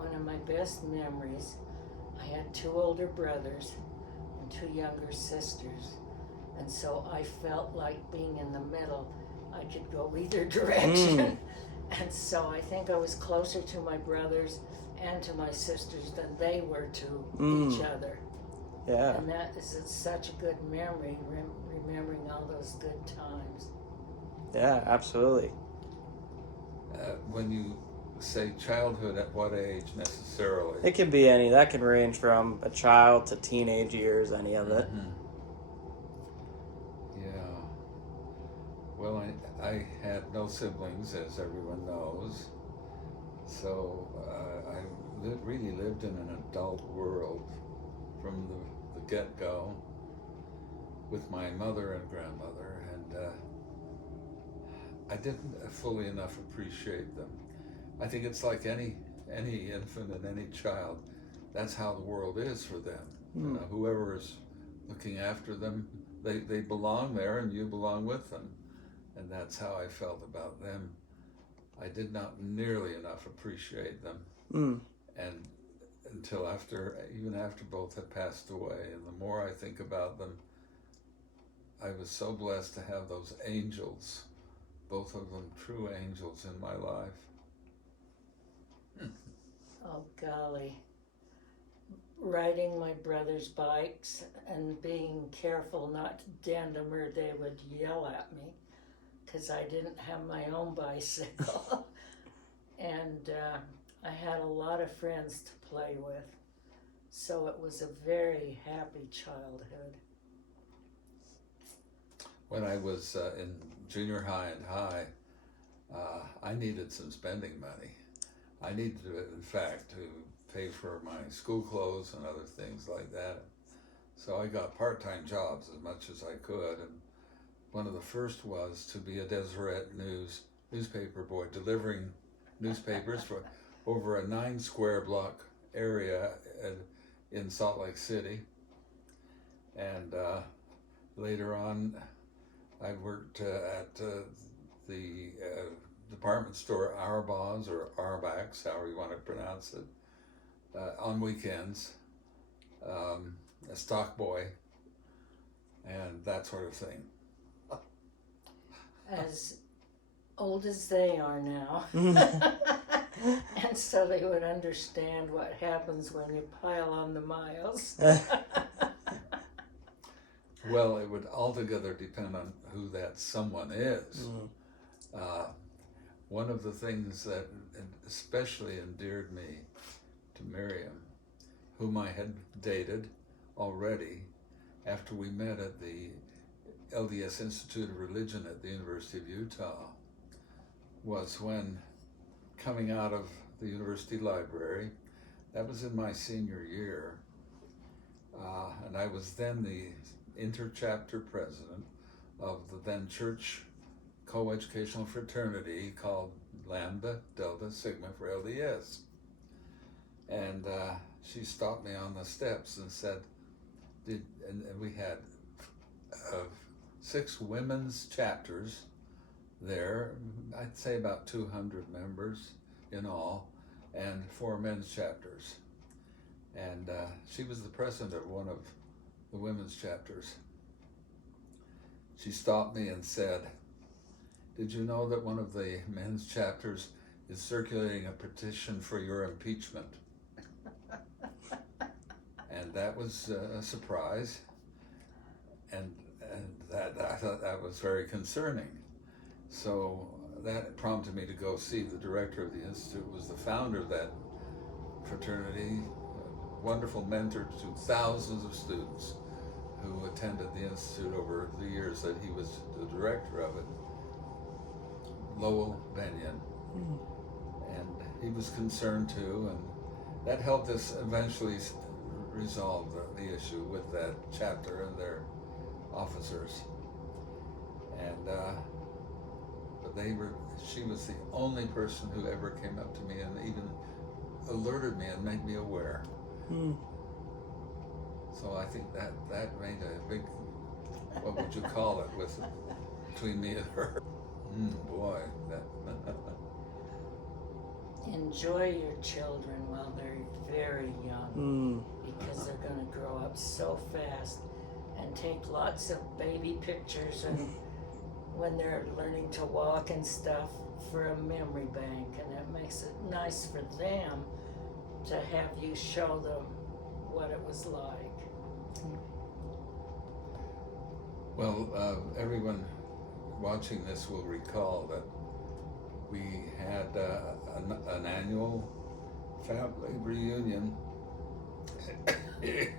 one of my best memories. I had 2 older brothers and 2 younger sisters, and so I felt like being in the middle. I could go either direction. And so I think I was closer to my brothers and to my sisters than they were to each other. Yeah. And that is such a good memory, remembering all those good times. Yeah, absolutely. When you say childhood, at what age necessarily? It could be any. That can range from a child to teenage years, any of it. Mm-hmm. Yeah. Well, I had no siblings, as everyone knows. So I really lived in an adult world from the get-go with my mother and grandmother, and I didn't fully enough appreciate them. I think it's like any infant and any child. That's how the world is for them. You know, whoever is looking after them, they belong there, and you belong with them. And that's how I felt about them. I did not nearly enough appreciate them. And until even after both had passed away. And the more I think about them, I was so blessed to have those angels, both of them true angels in my life. Oh, golly. Riding my brother's bikes and being careful not to dent them or they would yell at me because I didn't have my own bicycle. And I had a lot of friends to play with. So it was a very happy childhood. When I was in junior high and high, I needed some spending money. I needed it, in fact, to pay for my school clothes and other things like that. So I got part-time jobs as much as I could, and one of the first was to be a Deseret newspaper boy, delivering newspapers for over a 9-square block area in Salt Lake City. And later on, I worked at the department store Arbaugh's or Arbach's, however you want to pronounce it, on weekends, a stock boy, and that sort of thing. As old as they are now. And so they would understand what happens when you pile on the miles. Well, it would altogether depend on who that someone is. One of the things that especially endeared me to Miriam, whom I had dated already after we met at the LDS Institute of Religion at the University of Utah, was when coming out of the university library, that was in my senior year, and I was then the inter-chapter president of the then church coeducational fraternity called Lambda Delta Sigma for LDS. And she stopped me on the steps and said, and we had 6 women's chapters there, I'd say about 200 members in all, and 4 men's chapters. And she was the president of one of the women's chapters. She stopped me and said, "Did you know that one of the men's chapters is circulating a petition for your impeachment?" And that was a surprise, and that I thought that was very concerning. So that prompted me to go see the director of the institute, who was the founder of that fraternity, a wonderful mentor to thousands of students who attended the institute over the years that he was the director of it, Lowell Benyon. And he was concerned too, and that helped us eventually resolve the issue with that chapter and their officers. And but she was the only person who ever came up to me and even alerted me and made me aware. So I think that made a big, what would you call it, between me and her. Boy, that. enjoy your children while they're very young, because they're going to grow up so fast, and take lots of baby pictures and when they're learning to walk and stuff for a memory bank, and it makes it nice for them to have you show them what it was like. Well, everyone watching this will recall that we had an annual family reunion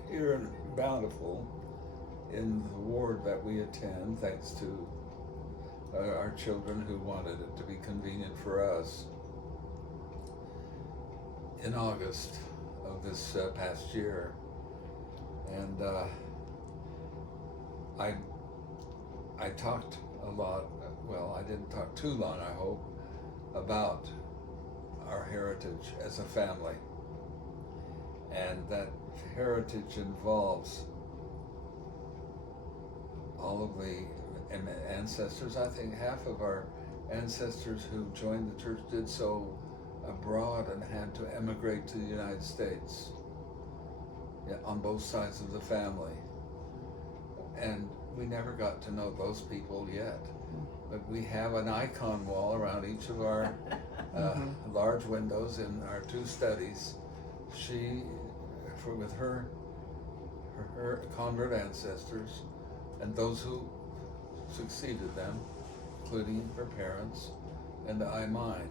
here in Bountiful in the ward that we attend, thanks to our children who wanted it to be convenient for us, in August of this past year. And I talked a lot, well, I didn't talk too long, I hope, about our heritage as a family. And that heritage involves all of the ancestors. I think half of our ancestors who joined the church did so abroad and had to emigrate to the United States, on both sides of the family. And we never got to know those people yet. But we have an icon wall around each of our large windows in our two studies. She, with her convert ancestors and those who succeeded them, including her parents, and I mine.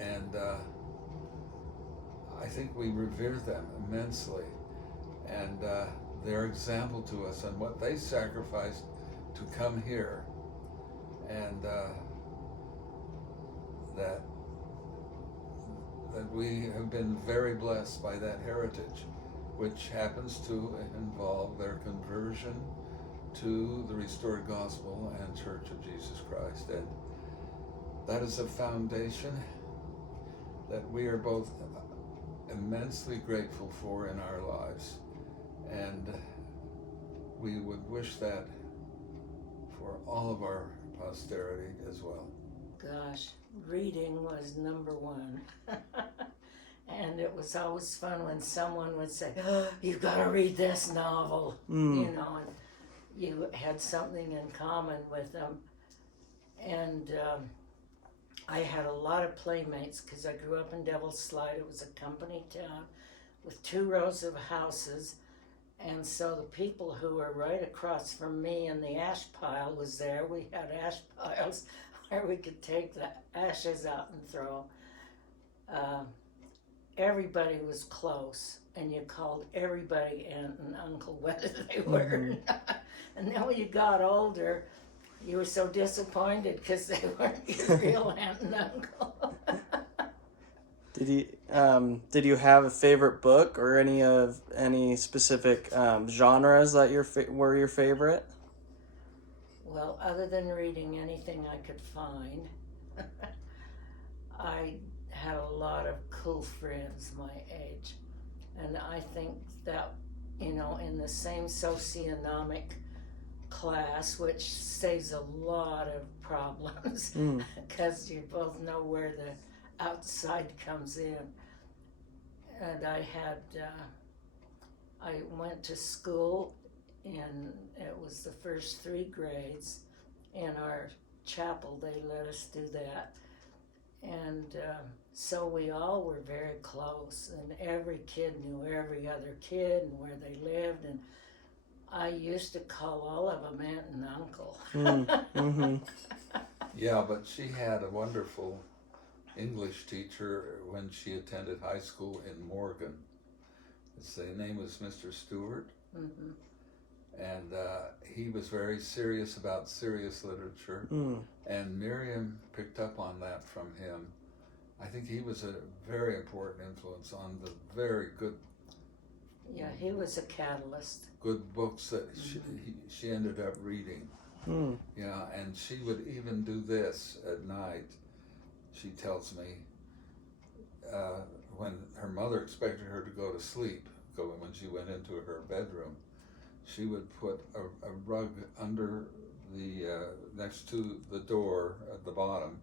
And I think we revere them immensely, and their example to us and what they sacrificed to come here, and that we have been very blessed by that heritage, which happens to involve their conversion to the restored gospel and Church of Jesus Christ. And that is a foundation that we are both immensely grateful for in our lives, and we would wish that for all of our posterity as well. Gosh, reading was number one. And it was always fun when someone would say, "Oh, you've got to read this novel," you know, and you had something in common with them. And I had a lot of playmates because I grew up in Devil's Slide. It was a company town with 2 rows of houses. And so the people who were right across from me and the ash pile was there. We had ash piles where we could take the ashes out and throw. Everybody was close, and you called everybody aunt and uncle, whether they were or not. And then when you got older, you were so disappointed because they weren't your real aunt and uncle. Did you have a favorite book or any specific genres that were your favorite? Well, other than reading anything I could find, I had a lot of cool friends my age. And I think that, in the same socioeconomic class, which saves a lot of problems, because you both know where the outside comes in. And I went to school it was the first 3 grades in our chapel. They let us do that. And so we all were very close, and every kid knew every other kid and where they lived, and I used to call all of them aunt and uncle. Yeah, but she had a wonderful English teacher when she attended high school in Morgan. His name was Mr. Stewart. And he was very serious about serious literature, and Miriam picked up on that from him. I think he was a very important influence on the very good. Yeah, he was a catalyst. Good books that she ended up reading. Yeah, and she would even do this at night. She tells me when her mother expected her to go to sleep, when she went into her bedroom, she would put a rug under the next to the door at the bottom,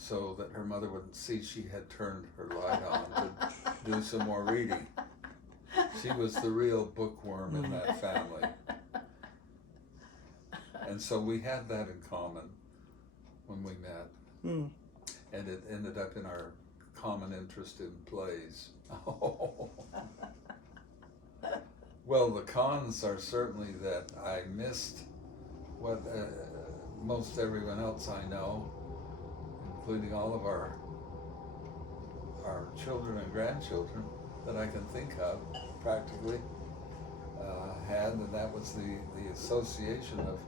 so that her mother wouldn't see she had turned her light on to do some more reading. She was the real bookworm in that family. And so we had that in common when we met. Mm. And it ended up in our common interest in plays. Well, the cons are certainly that I missed what most everyone else I know, including all of our children and grandchildren that I can think of, practically, had, and that was the association of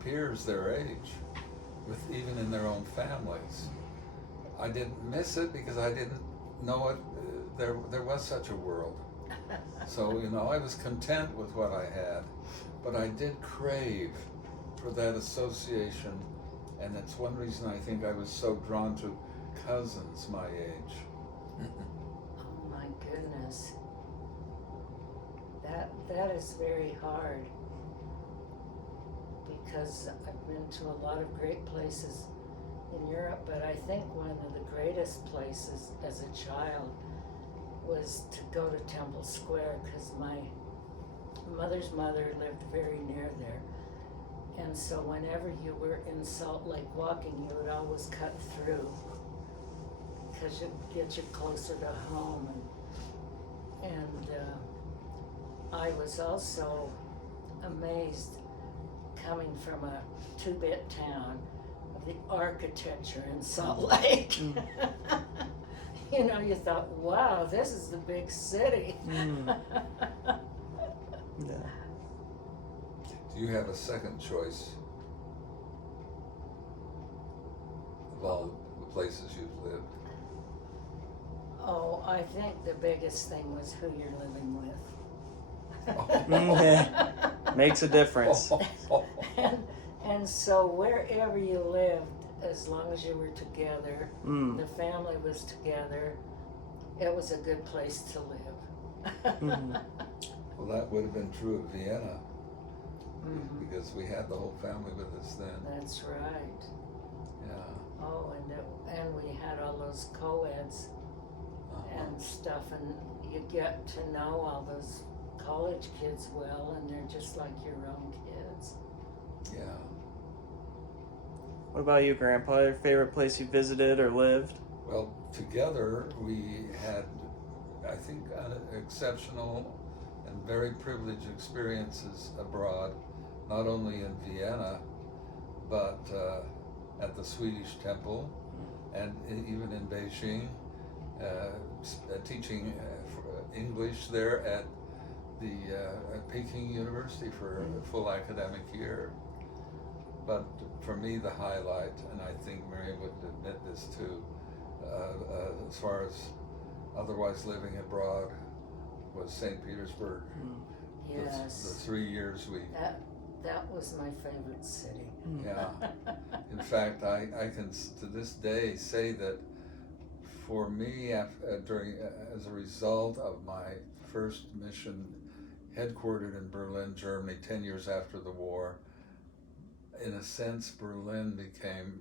peers their age, with even in their own families. I didn't miss it because I didn't know it. There was such a world. So, I was content with what I had, but I did crave for that association, and that's one reason I think I was so drawn to cousins my age. Oh my goodness. That is very hard, because I've been to a lot of great places in Europe, but I think one of the greatest places as a child was to go to Temple Square, because my mother's mother lived very near there. And so whenever you were in Salt Lake walking, you would always cut through, because it would get you closer to home. And I was also amazed, coming from a two-bit town, of the architecture in Salt Lake. You thought, wow, this is the big city. Yeah. Do you have a second choice of all the places you've lived? Oh, I think the biggest thing was who you're living with. Yeah. Makes a difference. And so wherever you lived, as long as you were together, the family was together, it was a good place to live. Well, that would have been true of Vienna, because we had the whole family with us then. That's right. Yeah. Oh, and we had all those co-eds and stuff, and you get to know all those college kids well, and they're just like your own kids. Yeah. What about you, Grandpa? Your favorite place you visited or lived? Well, together we had, I think, exceptional and very privileged experiences abroad, not only in Vienna, but at the Swedish temple, and even in Beijing, teaching English there at the Peking University for a full academic year. But for me, the highlight, and I think Miriam would admit this too, as far as otherwise living abroad, was St. Petersburg. Yes. The 3 years we... That was my favorite city. Yeah. In fact, I can to this day say that for me, as a result of my first mission headquartered in Berlin, Germany, 10 years after the war, in a sense, Berlin became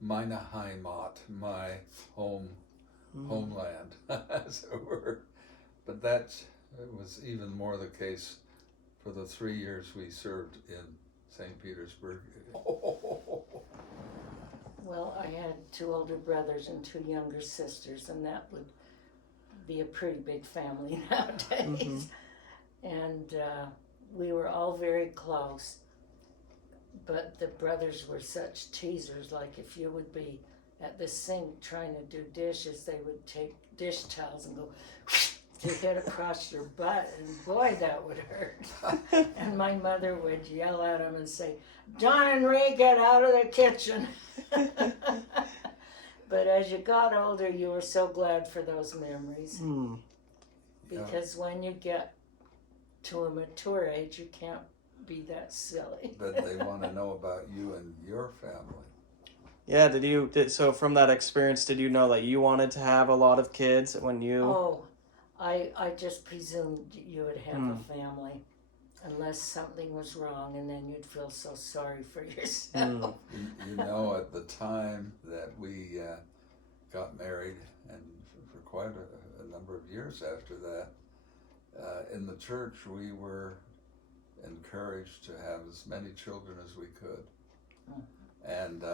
meine Heimat, my homeland, as it were. But that was even more the case for the 3 years we served in St. Petersburg. Well, I had 2 older brothers and 2 younger sisters, and that would be a pretty big family nowadays. And we were all very close, but the brothers were such teasers. Like, if you would be at the sink trying to do dishes, they would take dish towels and go to hit across your butt, and boy, that would hurt. And my mother would yell at them and say, "John and Ray, get out of the kitchen." But as you got older, you were so glad for those memories. Because when you get to a mature age, you can't be that silly. But they want to know about you and your family. Yeah, so from that experience, did you know that you wanted to have a lot of kids when you... Oh, I just presumed you would have a family. unless something was wrong, and then you'd feel so sorry for yourself. Mm. You know, at the time that we got married, and for quite a number of years after that, in the church we were encouraged to have as many children as we could. And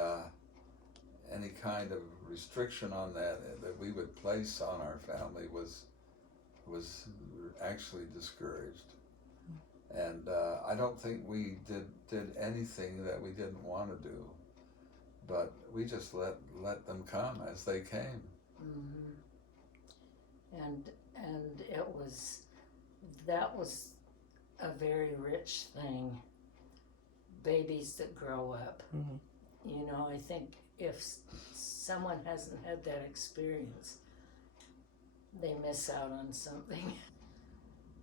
any kind of restriction on that we would place on our family was actually discouraged. And I don't think we did anything that we didn't want to do, but we just let them come as they came. Mm-hmm. And that was a very rich thing. Babies that grow up. Mm-hmm. You know, I think if someone hasn't had that experience, they miss out on something.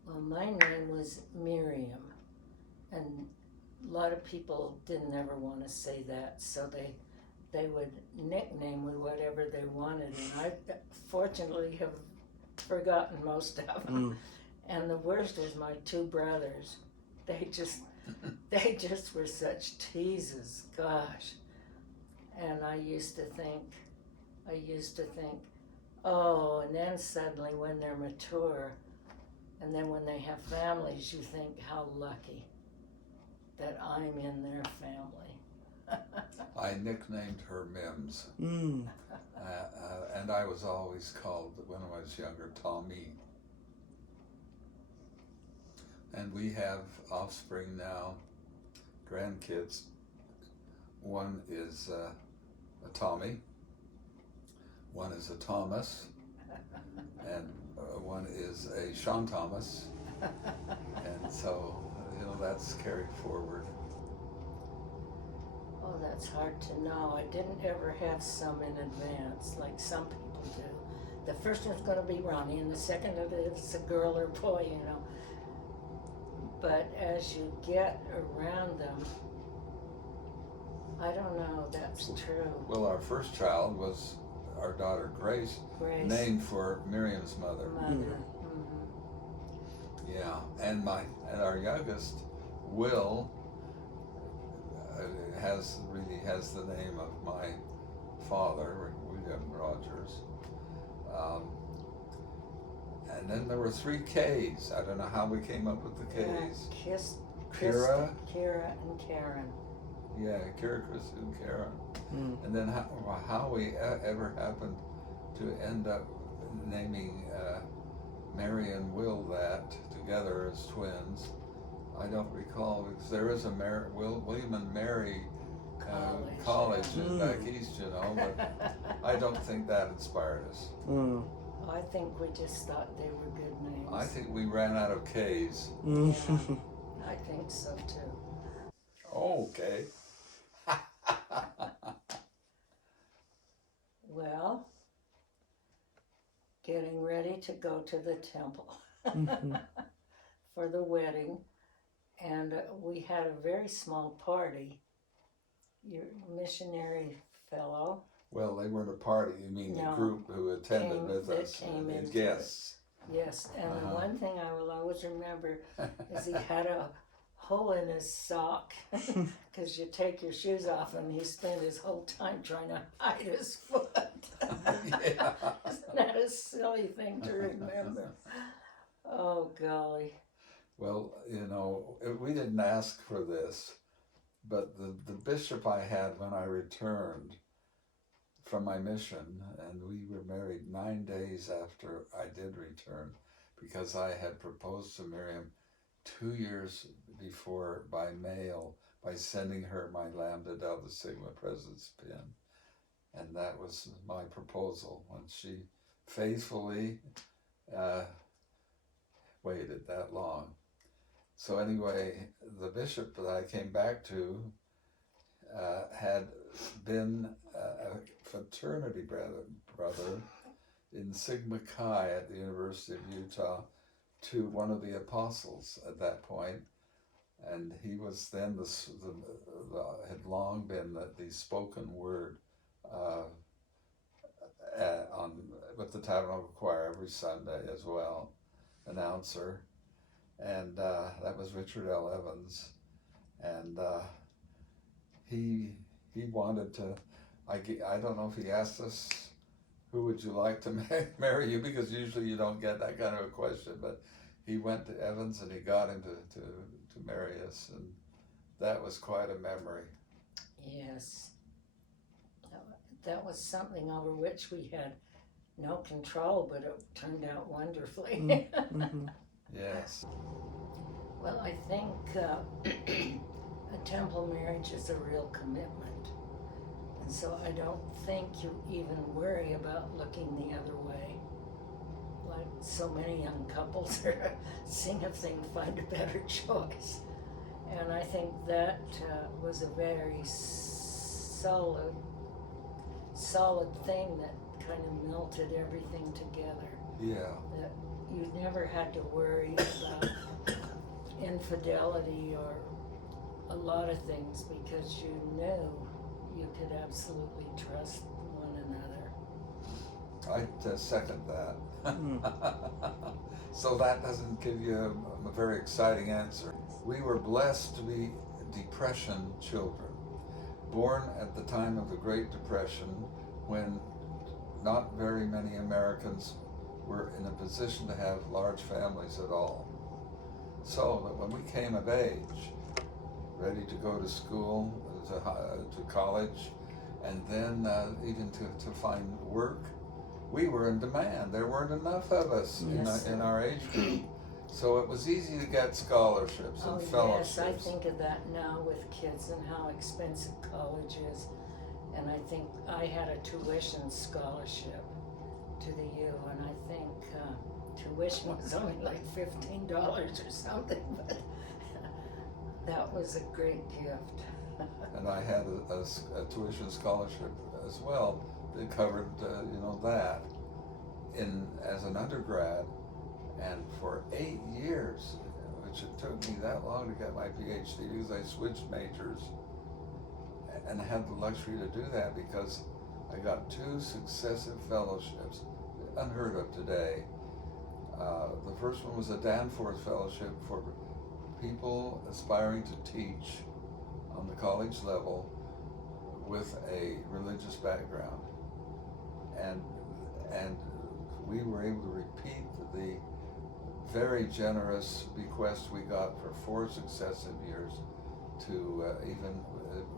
Well, my name was Miriam, and a lot of people didn't ever want to say that, so they would nickname me whatever they wanted, and I fortunately have forgotten most of them. And the worst was my two brothers. They just were such teases, gosh. And I used to think, oh, and then suddenly when they're mature, and then when they have families, you think how lucky that I'm in their family. I nicknamed her Mims. Mm. And I was always called, when I was younger, Tommy. And we have offspring now, grandkids. One is a Tommy, one is a Thomas, and one is a Sean Thomas. And so, you know, that's carried forward. Oh, that's hard to know. I didn't ever have some in advance, like some people do. The first one's going to be Ronnie, and the second of it is a girl or boy, you know. But as you get around them, I don't know, that's true. Well, our first child was our daughter Grace, named for Miriam's mother. Mm-hmm. Yeah, and our youngest, Will, has the name of my father, William Rogers. And then there were 3 K's. I don't know how we came up with the K's. Kira, and Karen. Yeah, Kira, Chris, and Karen. Mm. And then how we ever happened to end up naming Mary and Will that together as twins, I don't recall, because there is a William and Mary college back east, you know, but I don't think that inspired us. Mm. I think we just thought they were good names. I think we ran out of K's. Yeah, I think so too. Okay. Well, getting ready to go to the temple for the wedding, and we had a very small party. Your missionary fellow. Well, they weren't a party. You mean the group who attended with us, the guests. Yes, and the one thing I will always remember is he had a hole in his sock, because you take your shoes off and he spent his whole time trying to hide his foot. Yeah. Isn't that a silly thing to remember? Oh, golly. Well, you know, we didn't ask for this, but the bishop I had when I returned from my mission, and we were married 9 days after I did return, because I had proposed to Miriam 2 years before by mail, by sending her my Lambda Delta Sigma President's pin. And that was my proposal, when she faithfully waited that long. So anyway, the bishop that I came back to had been a fraternity brother in Sigma Chi at the University of Utah to one of the apostles at that point, and he was then had long been the spoken word with the Tabernacle Choir every Sunday as well, announcer. and that was Richard L. Evans, and he wanted to. I don't know if he asked us, who would you like to marry you, because usually you don't get that kind of a question, but he went to Evans and he got him to marry us, and that was quite a memory. Yes. That was something over which we had no control, but it turned out wonderfully. Mm-hmm. Yes. Well, I think a temple marriage is a real commitment. And so I don't think you even worry about looking the other way. Like so many young couples are seeing if they can find a better choice. And I think that was a very solid thing that kind of melted everything together. Yeah. That you never had to worry about infidelity or a lot of things, because you knew you could absolutely trust one another. I second that. So that doesn't give you a very exciting answer. We were blessed to be Depression children, born at the time of the Great Depression, when not very many Americans were in a position to have large families at all. So that when we came of age, ready to go to school, to college, and then even to find work, we were in demand. There weren't enough of us in our age group. So it was easy to get scholarships and fellowships. Yes, I think of that now with kids and how expensive college is. And I think I had a tuition scholarship to the U, and I think tuition was only like $15 or something, but that was a great gift. And I had a tuition scholarship as well that covered, that as an undergrad. And for 8 years, which it took me that long to get my PhD, because I switched majors, and I had the luxury to do that because I got 2 successive fellowships, unheard of today. The first one was a Danforth Fellowship for people aspiring to teach on the college level with a religious background, and we were able to repeat the very generous bequest we got for 4 successive years to even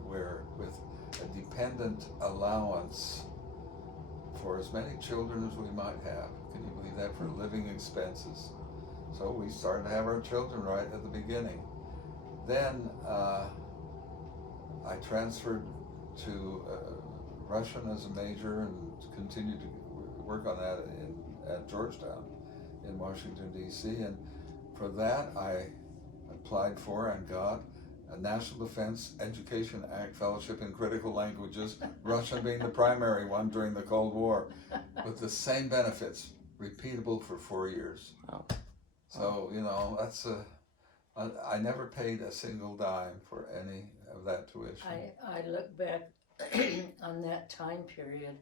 where with a dependent allowance for as many children as we might have. Can you believe that, for living expenses? So we started to have our children right at the beginning. Then I transferred to Russian as a major and continued to work on that at Georgetown in Washington, D.C. And for that, I applied for and got a National Defense Education Act Fellowship in Critical Languages, Russian being the primary one during the Cold War, with the same benefits, repeatable for 4 years. Wow. So, that's I never paid a single dime for any of that tuition. I look back on that time period,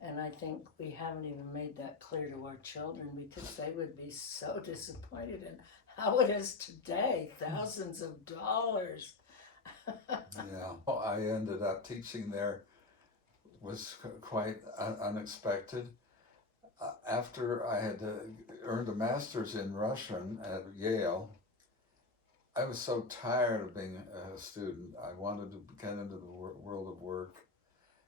and I think we haven't even made that clear to our children, because they would be so disappointed in how it is today, thousands of dollars. Yeah, I ended up teaching there, was quite unexpected. After I had earned a master's in Russian at Yale, I was so tired of being a student. I wanted to get into the world of work,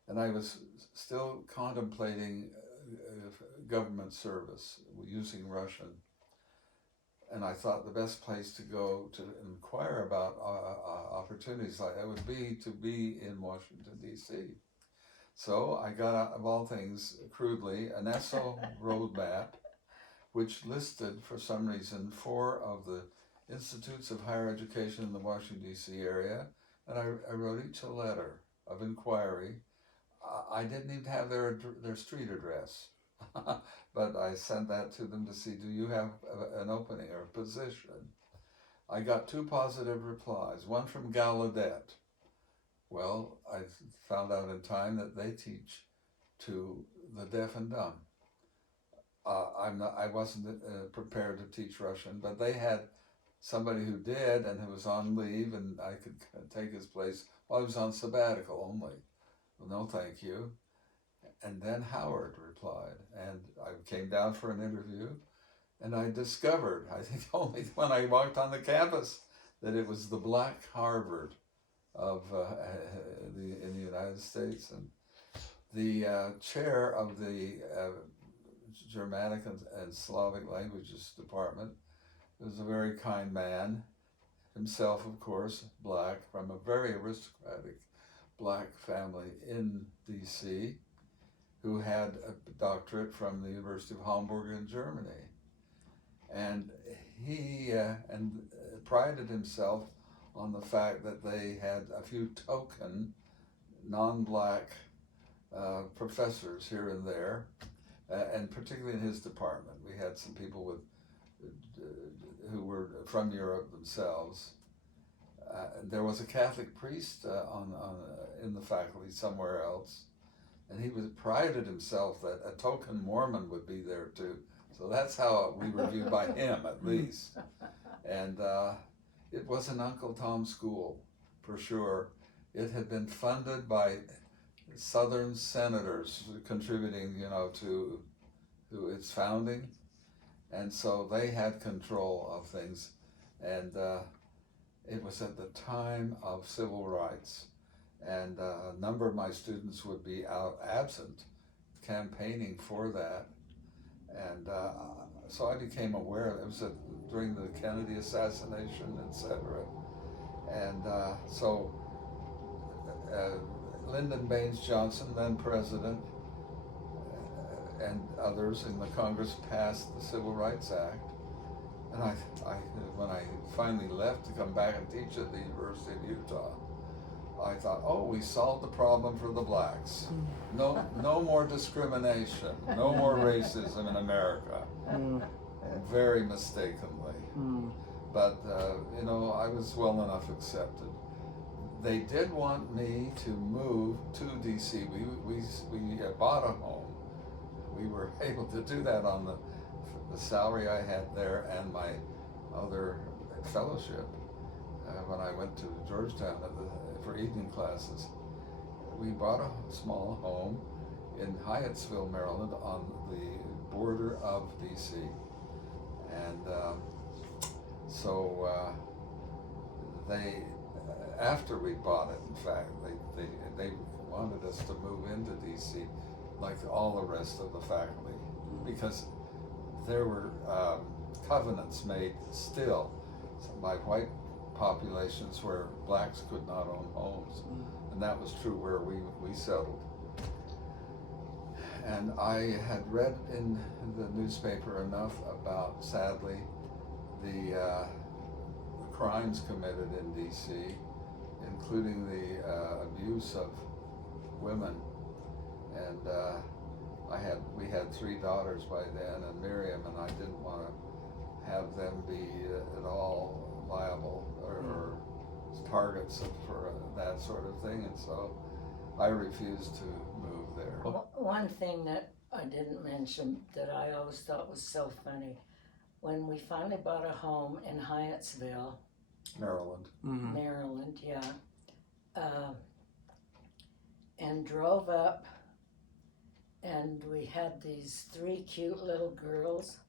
and I was still contemplating government service using Russian. And I thought the best place to go to inquire about opportunities like that would be to be in Washington, D.C. So I got, of all things, crudely, an ESSO roadmap, which listed, for some reason, 4 of the institutes of higher education in the Washington, D.C. area, and I wrote each a letter of inquiry. I didn't even have their street address, but I sent that to them to see, do you have an opening or a position? I got 2 positive replies, one from Gallaudet. Well, I found out in time that they teach to the deaf and dumb. I wasn't prepared to teach Russian, but they had somebody who did and who was on leave, and I could take his place. Well, I was on sabbatical only. Well, no, thank you. And then Howard replied, and I came down for an interview, and I discovered, I think only when I walked on the campus, that it was the Black Harvard of in the United States, and the chair of the Germanic and Slavic Languages Department was a very kind man, himself, of course, black, from a very aristocratic black family in D.C., who had a doctorate from the University of Hamburg in Germany. And he prided himself on the fact that they had a few token non-black professors here and there, and particularly in his department. We had some people with who were from Europe themselves. There was a Catholic priest in the faculty somewhere else, and he prided himself that a token Mormon would be there too. So that's how we were viewed by him, at least. And it was an Uncle Tom school, for sure. It had been funded by Southern senators contributing, to its founding. And so they had control of things. And it was at the time of civil rights. And a number of my students would be absent, campaigning for that. And so I became aware. It was during the Kennedy assassination, etc. And so Lyndon Baines Johnson, then president, and others in the Congress passed the Civil Rights Act. And I when I finally left to come back and teach at the University of Utah, I thought, oh, we solved the problem for the blacks. No more discrimination, no more racism in America. Very mistakenly. But, I was well enough accepted. They did want me to move to D.C. We bought a home. We were able to do that on the salary I had there and my other fellowship. When I went to Georgetown for evening classes, we bought a small home in Hyattsville, Maryland, on the border of D.C. And so they, after we bought it, in fact, they wanted us to move into D.C. like all the rest of the faculty, because there were covenants made still by white populations where blacks could not own homes, and that was true where we settled. And I had read in the newspaper enough about, sadly, the crimes committed in D.C., including the abuse of women. And we had 3 daughters by then, and Miriam, and I didn't want to have them be at all liable or targets for that sort of thing, and so I refused to move there. One thing that I didn't mention that I always thought was so funny, when we finally bought a home in Hyattsville, Maryland. Maryland, yeah, and drove up, and we had these 3 cute little girls.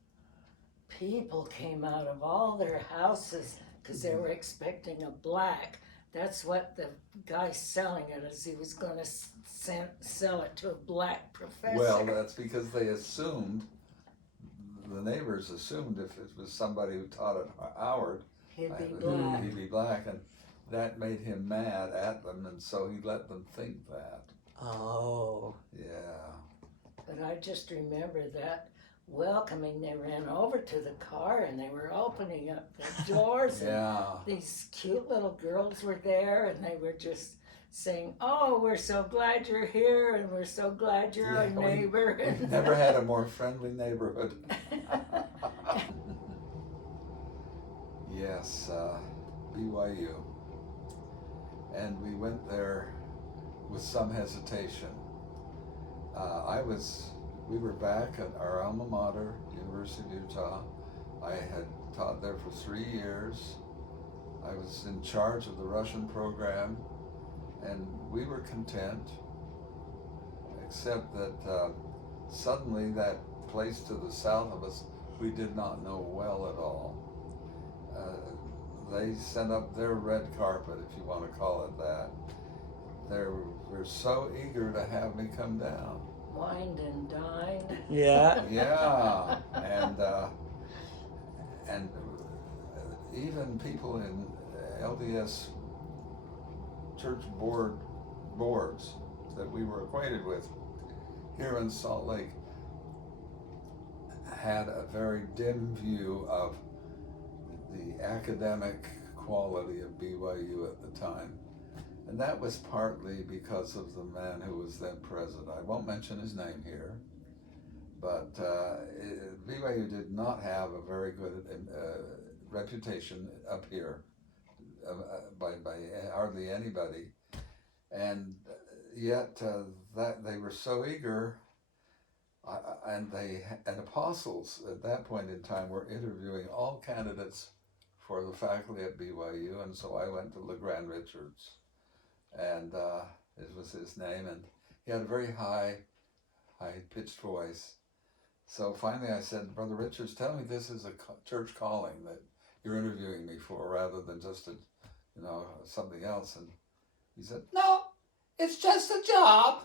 People came out of all their houses because they were expecting a black. That's what the guy selling it is. He was going to sell it to a black professor. Well, that's because they assumed, the neighbors assumed if it was somebody who taught at Howard, he'd be black. He'd be black, and that made him mad at them, and so he let them think that. Oh. Yeah. But I just remember that welcoming. They ran over to the car and they were opening up the doors. Yeah. And these cute little girls were there, and they were just saying, "Oh, we're so glad you're here, and we're so glad you're our neighbor." We've never had a more friendly neighborhood. Yes, BYU. And we went there with some hesitation. We were back at our alma mater, University of Utah, I had taught there for 3 years. I was in charge of the Russian program, and we were content, except that suddenly that place to the south of us we did not know well at all. They sent up their red carpet, if you want to call it that. They were so eager to have me come down. Wined and dined. Yeah. Yeah, and even people in LDS church boards that we were acquainted with here in Salt Lake had a very dim view of the academic quality of BYU at the time. And that was partly because of the man who was then president. I won't mention his name here, but BYU did not have a very good reputation up here by hardly anybody. And yet that they were so eager, and apostles at that point in time were interviewing all candidates for the faculty at BYU, and so I went to LeGrand Richards, and it was his name, and he had a very high-pitched voice. So finally I said, Brother Richards, tell me this is a church calling that you're interviewing me for, rather than just something else. And he said, no, it's just a job,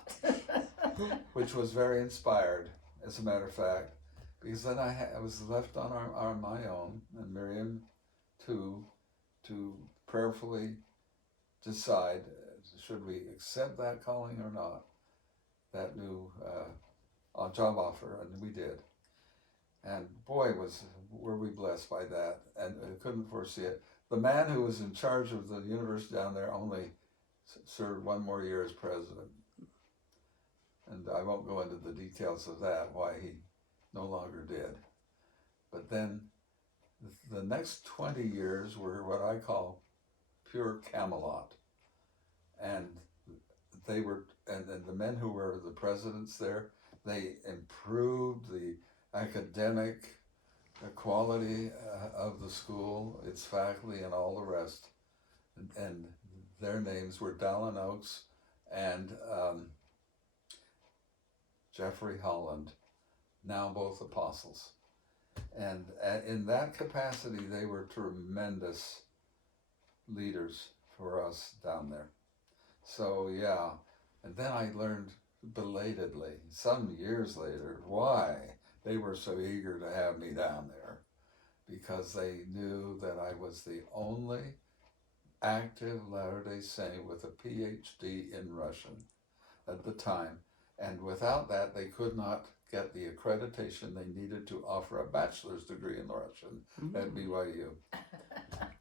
which was very inspired, as a matter of fact, because then I was left on my own, and Miriam too, to prayerfully decide, should we accept that calling or not, that new job offer, and we did. And boy, were we blessed by that, and couldn't foresee it. The man who was in charge of the university down there only served 1 more year as president. And I won't go into the details of that, why he no longer did. But then the next 20 years were what I call pure Camelot. And they were, and the men who were the presidents there, they improved the academic quality of the school, its faculty, and all the rest. And their names were Dallin Oaks and Jeffrey Holland, now both apostles. And in that capacity, they were tremendous leaders for us down there. So yeah, and then I learned belatedly, some years later, why they were so eager to have me down there, because they knew that I was the only active Latter-day Saint with a PhD in Russian at the time, and without that they could not get the accreditation they needed to offer a bachelor's degree in Russian at BYU.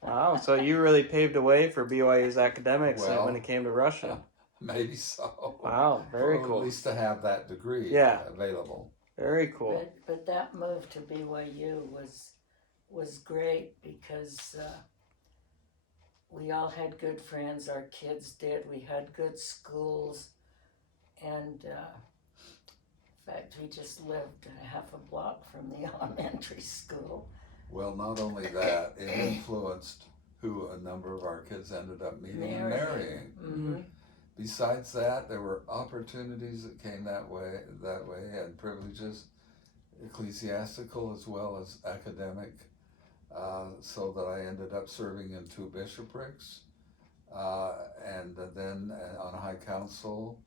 Wow, so you really paved the way for BYU's academics when it came to Russia. Maybe so. Wow, very cool. At least to have that degree available. Very cool. But that move to BYU was great, because we all had good friends, our kids did, we had good schools, and in fact we just lived half a block from the elementary school. Well, not only that, it influenced who a number of our kids ended up meeting and marrying. Mm-hmm. Besides that, there were opportunities that came that way, and privileges, ecclesiastical as well as academic, so that I ended up serving in 2 bishoprics, and then on High Council,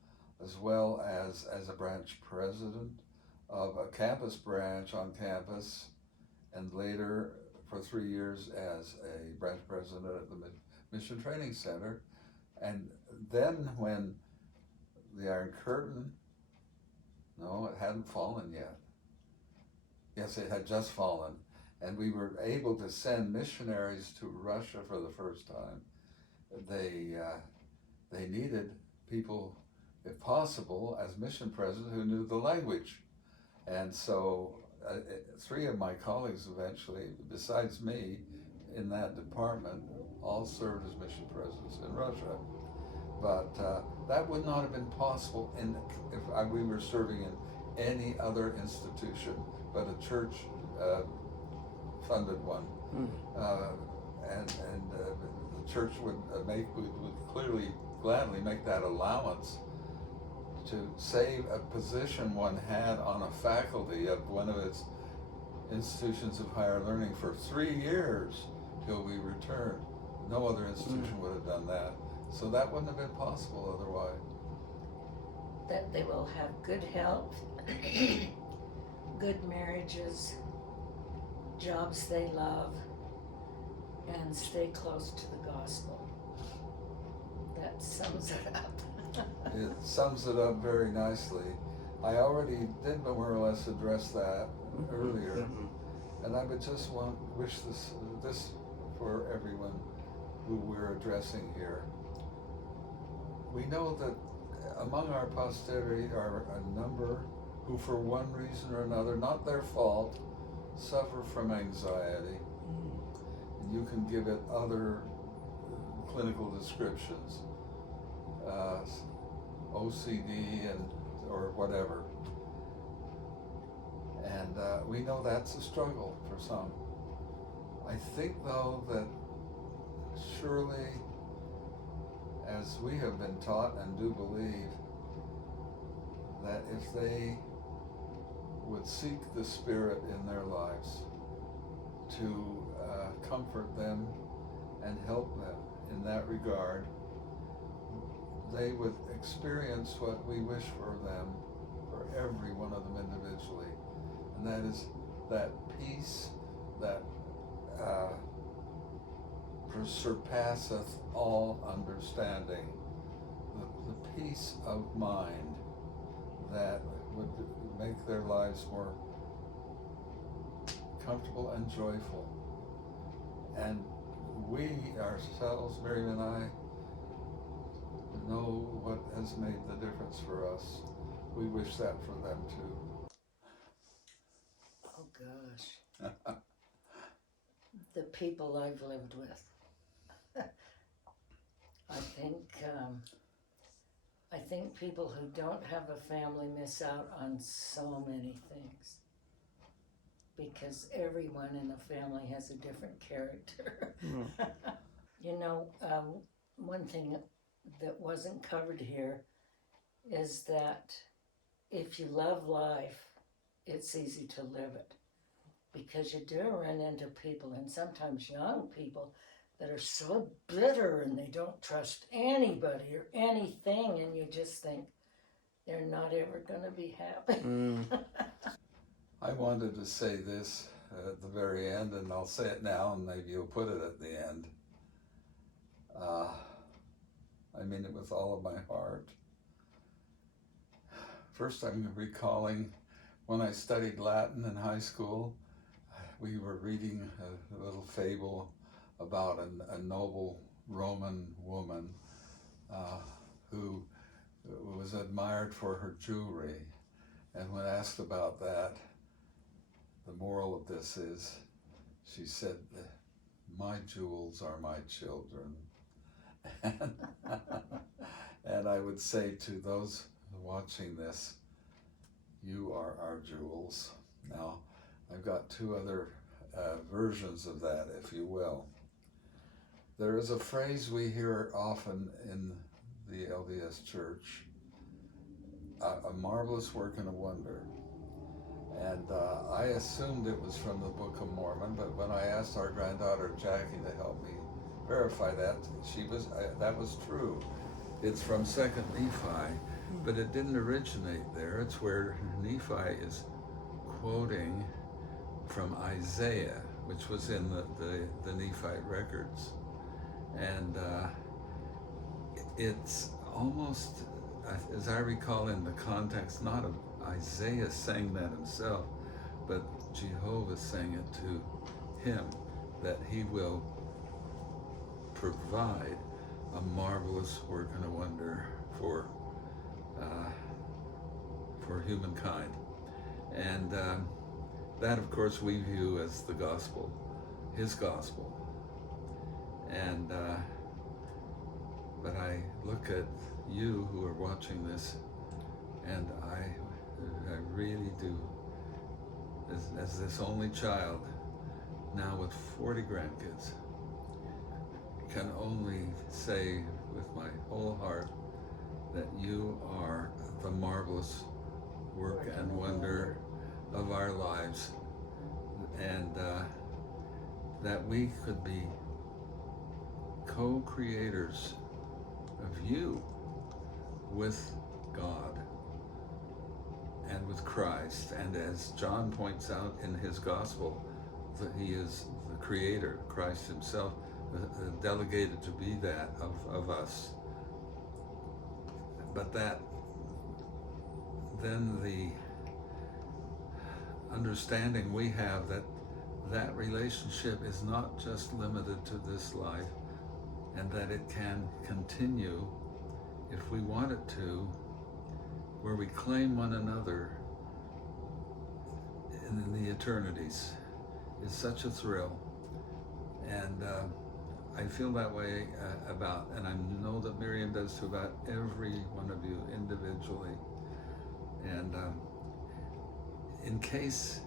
as well as a branch president of a campus branch on campus, and later for 3 years as a branch president at the Mission Training Center. And then when the Iron Curtain, no, it hadn't fallen yet. Yes, it had just fallen. And we were able to send missionaries to Russia for the first time. They needed people, if possible, as mission president who knew the language. And so 3 of my colleagues eventually, besides me, in that department, all served as mission presidents in Russia. But that would not have been possible if we were serving in any other institution but a church funded one. Mm. And the church would clearly, gladly make that allowance to save a position one had on a faculty of one of its institutions of higher learning for 3 years till we returned. No other institution would have done that. So that wouldn't have been possible otherwise. That they will have good health, good marriages, jobs they love, and stay close to the gospel. That sums it up. It sums it up very nicely. I already did more or less address that earlier, and I would just wish this for everyone who we're addressing here. We know that among our posterity are a number who, for one reason or another, not their fault, suffer from anxiety. And you can give it other clinical descriptions, OCD or whatever. And we know that's a struggle for some. I think, though, that surely, as we have been taught and do believe, that if they would seek the Spirit in their lives to comfort them and help them in that regard, they would experience what we wish for them, for every one of them individually, and that is that peace that surpasseth all understanding, the peace of mind that would make their lives more comfortable and joyful. And we ourselves, Miriam and I, know what has made the difference for us. We wish that for them too. Oh gosh. The people I've lived with. I think people who don't have a family miss out on so many things, because everyone in a family has a different character. You know, one thing that wasn't covered here is that if you love life, it's easy to live it, because you do run into people, and sometimes young people, that are so bitter and they don't trust anybody or anything, and you just think they're not ever going to be happy. I wanted to say this at the very end, and I'll say it now, and maybe you'll put it at the end. I mean it with all of my heart. First, I'm recalling when I studied Latin in high school, we were reading a little fable about a noble Roman woman who was admired for her jewelry. And when asked about that, the moral of this is, she said, "My jewels are my children." And I would say to those watching this, you are our jewels. Now, I've got two other versions of that, if you will. There is a phrase we hear often in the LDS Church, a marvelous work and a wonder. And I assumed it was from the Book of Mormon, but when I asked our granddaughter Jackie to help me verify that, that was true. It's from 2nd Nephi, but it didn't originate there. It's where Nephi is quoting from Isaiah, which was in the Nephite records. And it's almost, as I recall in the context, not of Isaiah saying that himself, but Jehovah saying it to him, that he will provide a marvelous work and a wonder for humankind. And that, of course, we view as the gospel, his gospel. And but I look at you who are watching this, and I really do, as this only child, now with 40 grandkids, can only say with my whole heart that you are the marvelous work and wonder of our lives, and that we could be co-creators of you with God and with Christ. And as John points out in his gospel, that he is the creator, Christ himself, delegated to be that of us. But that then the understanding we have that that relationship is not just limited to this life, and that it can continue if we want it to, where we claim one another in the eternities, is such a thrill. And I feel that way about, and I know that Miriam does too, about every one of you individually. And in case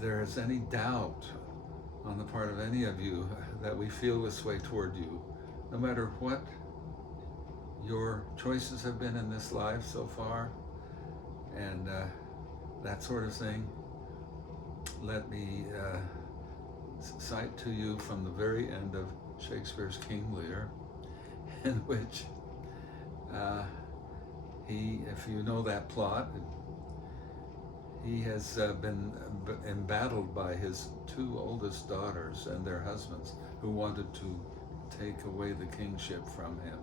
there is any doubt on the part of any of you that we feel this way toward you, no matter what your choices have been in this life so far, and that sort of thing, let me cite to you from the very end of Shakespeare's King Lear, in which he, if you know that plot, he has been embattled by his two oldest daughters and their husbands, who wanted to take away the kingship from him.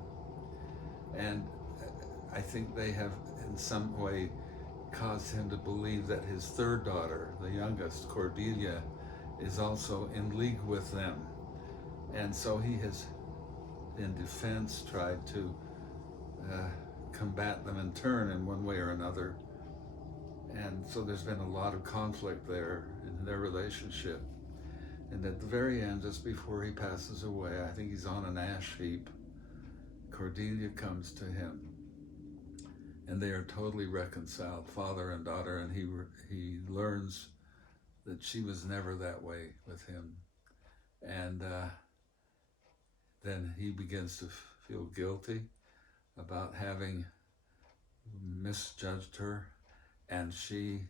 And I think they have in some way caused him to believe that his third daughter, the youngest, Cordelia, is also in league with them. And so he has, in defense, tried to combat them in turn in one way or another. And so there's been a lot of conflict there in their relationship. And at the very end, just before he passes away, I think he's on an ash heap, Cordelia comes to him, and they are totally reconciled, father and daughter, and he learns that she was never that way with him. And then he begins to feel guilty about having misjudged her, and she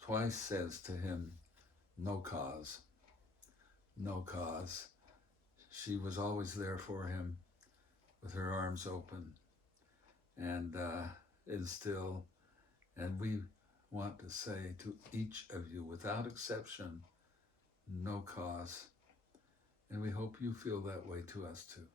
twice says to him, no cause, no cause. She was always there for him with her arms open, and is still. And we want to say to each of you, without exception, no cause. And we hope you feel that way to us too.